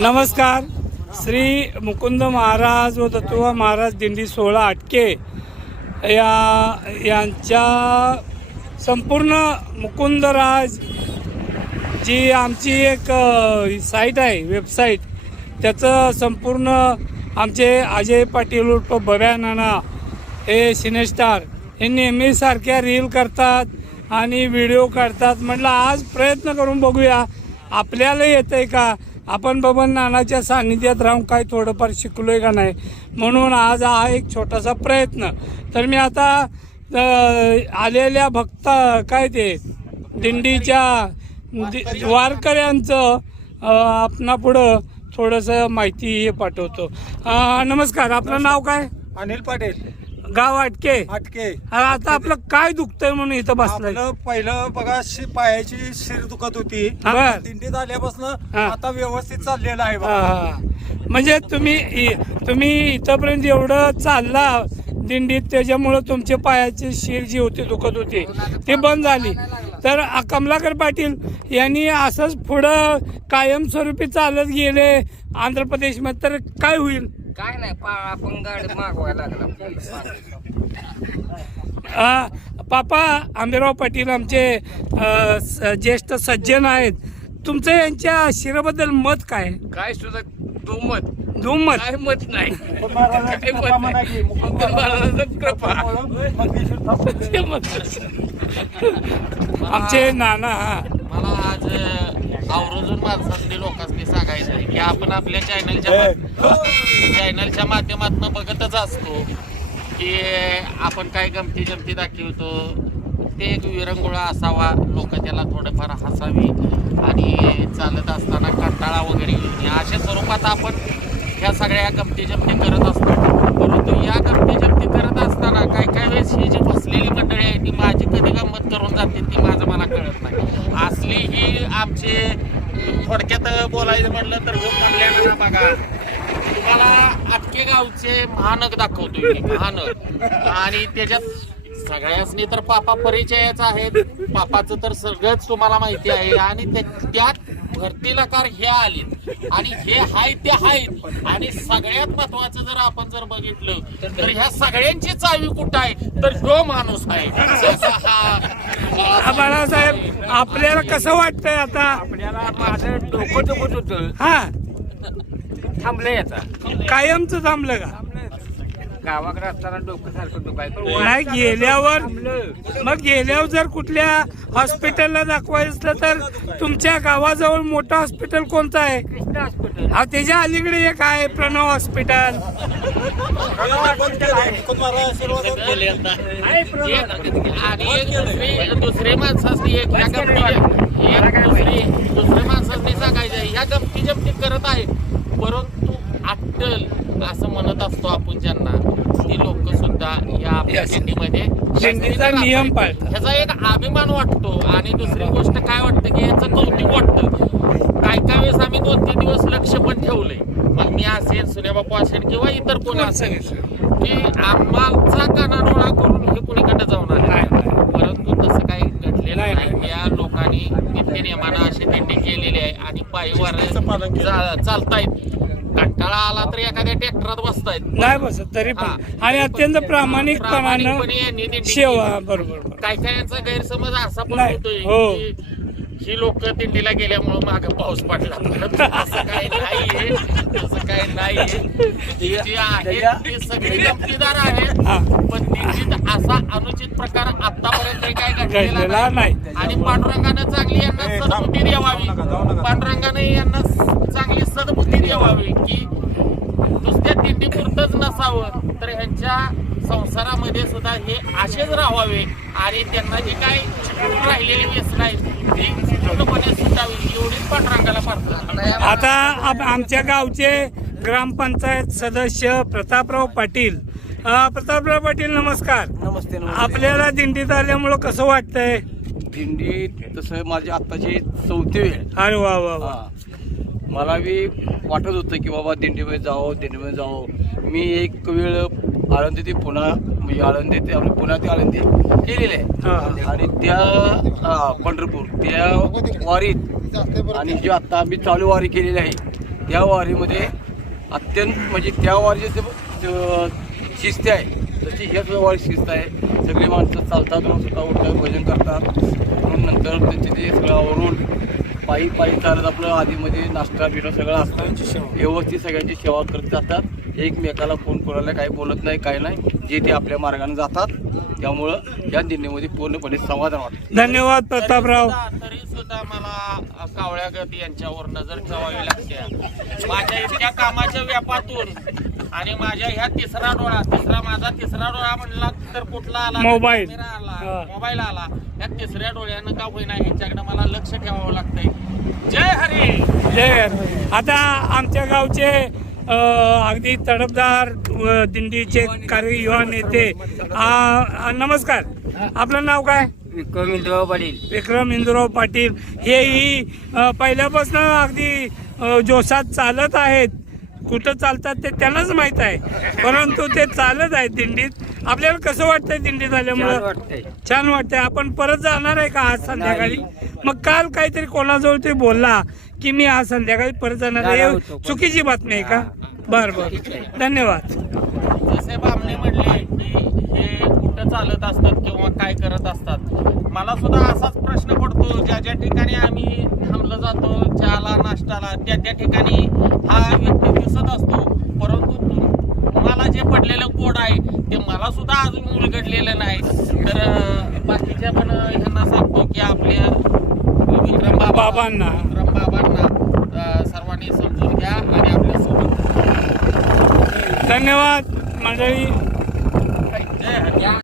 नमस्कार. श्री मुकुंद महाराज व दत्तोबा महाराज दिंडी 16 आटके यांच्या संपूर्ण मुकुंदराज जी आमची एक साईट आहे, वेबसाईट, त्याचं संपूर्ण आमचे अजय पाटील उर्फ बब्या नाना हे सिनेस्टार हे नेहमी सारख्या रील करतात आणि व्हिडिओ काढतात. म्हटलं आज प्रयत्न करून बघूया आपल्याला येतंय का, आपण बबन नानाच्या सान्निध्यात राहून काय थोडंफार शिकलोय का नाही, म्हणून आज हा एक छोटासा प्रयत्न. तर मी आता आलेल्या भक्त काय ते दिंडीच्या वारकऱ्यांचं आपणापुढं थोडंसं माहिती हे पाठवतो. नमस्कार, आपलं नाव काय? अनिल पाटील, गाव आटके. आटके. आता आपलं काय दुखतंय म्हणून इथं बसलंय? आपलं पहिलं बघा पायाची शिर दुखत होती, बर. दिंडीत आल्यापासून आता व्यवस्थित चाललेलं आहे बघा. हा. म्हणजे तुम्ही इथंपर्यंत एवढं चालला दिंडीत, त्याच्यामुळं तुमच्या पायाची शिर जी होती दुखत होती ती बंद झाली. तर कमलाकर पाटील यांनी असंच पुढं कायमस्वरूपी चालत गेले आंध्र प्रदेशमध्ये, तर काय होईल? काय नाही, आपण गाडी मागवायला लागला. पापा आंबेराव पाटील आमचे ज्येष्ठ सज्जन आहेत. तुमचं यांच्या शिराबद्दल मत काय? काय सुद्धा दुमत दुमत काय मत नाही. काय आमचे नाना. मला आज आवर्जून माणसांनी लोकांनी सांगायचं आहे की आपण आपल्या चॅनलच्या माध्यमातून बघतच असतो की आपण काय गमती जमती दाखवतो, ते एक विरंगुळा असावा, लोक त्याला थोडंफार हसावी आणि चालत असताना कंटाळा वगैरे येईल या अशा स्वरूपात आपण ह्या सगळ्या गमती जमती करत असतो. परंतु या गमती जमती करत असताना काय वेळेस ही जी बसलेली मंडळी आहे ती माझी कधी गंमत करून जाते ती माझं मला कळत नाही. असली ही आमचे थोडक्यात बोलायचं म्हटलं तर म्हणल्यानं ना बघा, तुम्हाला आटके गावचे महानग दाखवतोय मी, महानग. आणि त्याच्यात सगळ्यांनी तर पापा परिचयाच आहेत, पापाचं तर सगळंच तुम्हाला माहिती आहे. आणि त्यात भरतीलाकार हे आलेत आणि हे हाय ते आहेत. आणि सगळ्यात महत्वाचं जर आपण जर बघितलं तर ह्या सगळ्यांची चावी कुठं आहे तर ह्यो माणूस आहे. बाळासाहेब, आपल्याला कसं वाटतंय आता? आपल्याला माझं डोकं दुखत होतं, हा, थांबलंय आता. कायमचं थांबलं का? गावाकडे असताना डोकं सारखं दुखायचं. नाही, गेल्यावर मग गेल्यावर जर कुठल्या हॉस्पिटलला दाखवायचं असलं तर तुमच्या गावाजवळ मोठं हॉस्पिटल कोणतं आहे? कृष्णा हॉस्पिटल. हा, त्याच्या अलीकडे एक आहे प्रणव हॉस्पिटल. आणि एक दुसरे माणसांनी दुसरे माणसांनी सांगायचं ह्या गमती जमती करत आहे, परंतु अट्टल असं म्हणत असतो आपण ज्यांना, ती लोक सुद्धा या आपल्या दिंडीमध्ये दिंडीचा नियम पाळतात. ह्याचा एक अभिमान वाटतो. आणि दुसरी गोष्ट काय वाटतं की याचं कौतुक वाटतं. काय वेळेस आम्ही 2-3 दिवस लक्ष पण ठेवलंय, मग मी असेल, सुनेबापू असेल किंवा इतर कोणी असेल, की आम्हाचा कानाडोळा करून हे कुणीकडे जाऊन आले. परंतु तसं काही घडलेलं नाही. या लोकांनी नित्यनियमानं अशी दिंडी केलेली आहे आणि पायीवर चालतायत. कंटाळा आला तर एखाद्या ट्रॅक्टरात बसतायत, नाही बसत तरी पण, आणि अत्यंत प्रामाणिकपणानं सेवा. बरोबर. काय यांचा गैरसमज असा पण नाही. होतोय हो. की ही लोक दिंडीला गेल्यामुळे मागे पाऊस पडला. असं काही नाहीये, तसं काही नाहीये. जी आहेत ती सगळी गमतीदार आहेत, पण दिंडीत असा अनुचित प्रकार आतापर्यंत काय घडलेला नाही. आणि पांडुरंगानं चांगली यांना सद्बुद्धी द्यावी, पांडुरंगानं यांना चांगली सद्बुद्धी द्यावी की नुसत्या दिंडीपुरतंच नसावं तर ह्यांच्या संसारामध्ये सुद्धा हे असेच राहावे आणि त्यांना जे काय राहिलेली व्यसन आहेत ती पूर्णपणे सुटावी एवढीच पांडुरंगाला प्रार्थना. आता आमच्या गावचे ग्रामपंचायत सदस्य प्रतापराव पाटील. प्रतापराव पाटील, नमस्कार. नमस्ते. आपल्याला दिंडीत आल्यामुळं कसं वाटतंय? दिंडीत तसं माझी आत्ताची 4थी वेळ. अरे वा वा वा. मला बी वाटत होतं की बाबा दिंडीमध्ये जावं. मी एक वेळ आळंदी ते पुणा, म्हणजे आळंदी ते आपलं पुणा ते आळंदी केलेले आहे. आणि त्या पंढरपूर त्या वारीत आणि जी आता आम्ही चालू वारी केलेली आहे त्या वारीमध्ये अत्यंत म्हणजे त्या वारीची शिस्त आहे तशी ह्या सुद्धा वारी शिस्त आहे. सगळी माणसं चालतात स्वतः उठतात भजन करतात म्हणून नंतर त्यांचे ते सगळं आवरून पायी चालत आपलं आधीमध्ये नाश्ता बिष्टा सगळं असतं व्यवस्थित सगळ्यांची सेवा करत जातात. एकमेकाला फोन कोणाला काही बोलत नाही काय नाही, जे ते आपल्या मार्गाने जातात. त्यामुळं या दिंडीमध्ये पूर्णपणे समाधान वाटतं. धन्यवाद प्रतापराव. तरी सुद्धा मला कावळ्यागत यांच्यावर नजर ठेवावी लागते. माझ्या इतक्या कामाच्या व्यापातून आणि माझ्या ह्या तिसरा डोळा म्हणला तर कुठला आला, मोबाईल. कॅमेरा आला, हा. मोबाईल आला, या तिसऱ्या डोळ्यानं का होईना ह्यांच्याकडे मला लक्ष ठेवावं लागतंय. जय हरी. जय. आता आमच्या गावचे अगदी तडफदार दिंडीचे युवा नेते नमस्कार, आपलं नाव काय? विक्रम इंद्रराव पाटील. विक्रम इंदुराव पाटील. हेही पहिल्यापासून अगदी जोशात चालत आहेत. कुठं चालतात ते त्यांनाच माहित आहे, परंतु ते चालत आहेत दिंडीत. आपल्याला कसं वाटतंय दिंडीत आल्यामुळं? छान वाटतंय. आपण परत जाणार आहे का आज संध्याकाळी? मग काल काहीतरी कोणाजवळ ते बोलला की मी आज संध्याकाळी परत जाणार आहे, चुकीची बातमी आहे का? बर बर, धन्यवाद. जसे बामणे म्हणले की हे कुठं चालत असतात किंवा काय करत असतात, मला सुद्धा असाच प्रश्न पडतो. ज्या ज्या ठिकाणी आम्ही थांबलं जातो चहाला नाश्त्याला त्या ठिकाणी हा व्यक्ती दिसत असतो, परंतु मला जे पडलेलं कोड आहे ते मला सुद्धा अजून उलगडलेलं नाही. तर बाकीच्या पण ह्यांना सांगतो की आपल्या विक्रम बाबांना सर्वांनी समजून घ्या आणि आपल्या सोबत. धन्यवाद मंडळी.